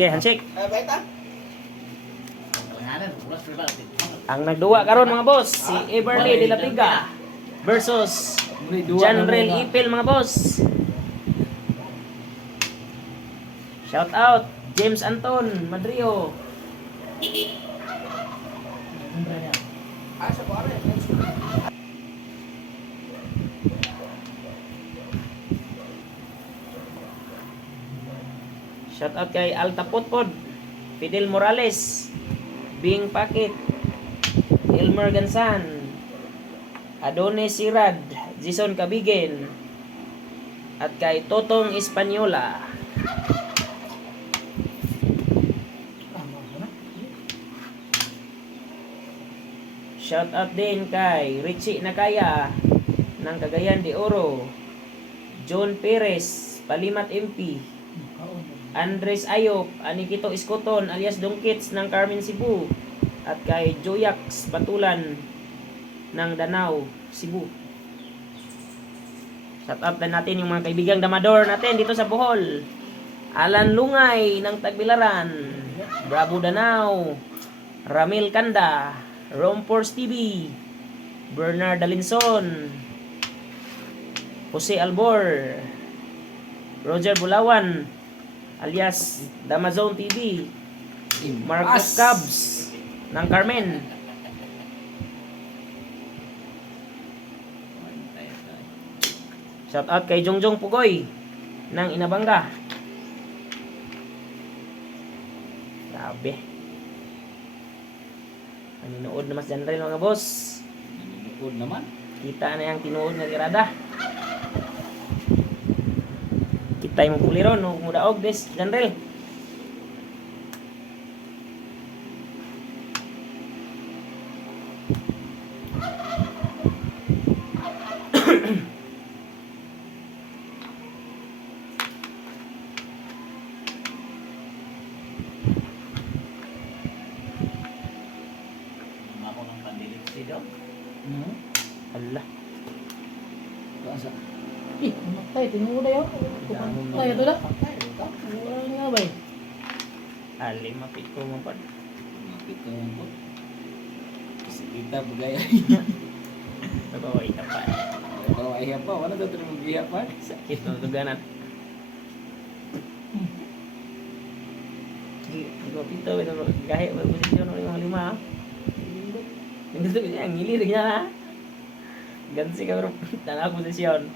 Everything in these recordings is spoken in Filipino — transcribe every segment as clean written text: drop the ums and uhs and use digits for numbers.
Sige, handshake. Ang nagduwa karon mga boss, si Everly de la Piga versus Janrel Ipil mga boss. Shout out James Anton Madrio. Shout out kay Alta Potpod, Fidel Morales, Bing Pakit, Elmer Gansan, Adonis Sirad, Jason Cabigen, at kay Totong Espanyola. Shout out din kay Richie Nakaya ng Cagayan de Oro, John Perez, Palimat MP, Andres Ayop, Anikito Iskoton alias Dongkits ng Carmen Cebu, at kay Joyax Batulan ng Danau, Cebu. Shout out din natin yung mga kaibigang damador natin dito sa Bohol. Alan Lungay ng Tagbilaran, Bravo Danau, Ramil Kanda, Rompors TV, Bernard Dalinson, Jose Albor, Roger Bulawan alias Damazone TV, Marcos Cabs ng Carmen, shout out kay Jongjong Pugoy ng Inabanga. Grabe, maninood naman si Janrel mga boss. Maninood naman. Kita na yung tinuod nga tirada. Kita yung puliro no mudaog des Janrel. Ako ng pandilit daw. Allah. Kaasa. Ih, namatay. Tinuod na yun. Namatay ito na. Wala nga ba eh. Ali mapit ko mo pa. Mapit ko yan po. Kasi kita bagay. Nabawa ka pa. Kalau ayah pa, wala daw terima biya pa. Sakit ng tuganan. Di ko pito ito kahit may posisyon ng 5-5. Hindi gusto niya ngilir niya na. Gansi ka bro. Tanah posisyon.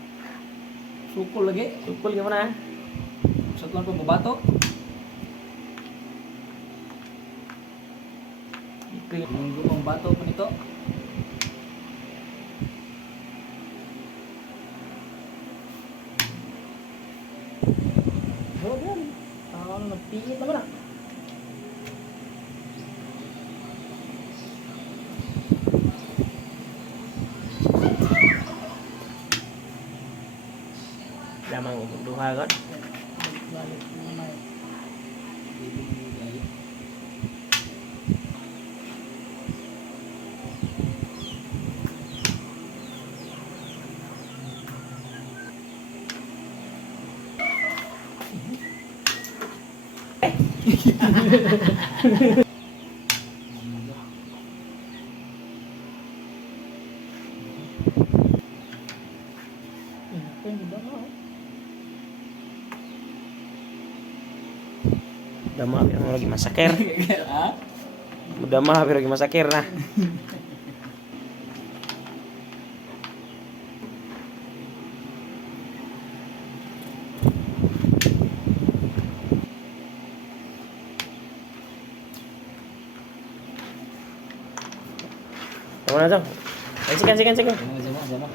Sukul lagi. Sukul ka na. Satuan pembato. Minggu pembato pun itu. Oh, yan. Nagpingit naman ah. Lamang duha god. Balik naman. Dama pero lagi masaker. Ah? Udah mah pero lagi masaker nah. Mana tuh? Sikan. Sama-sama.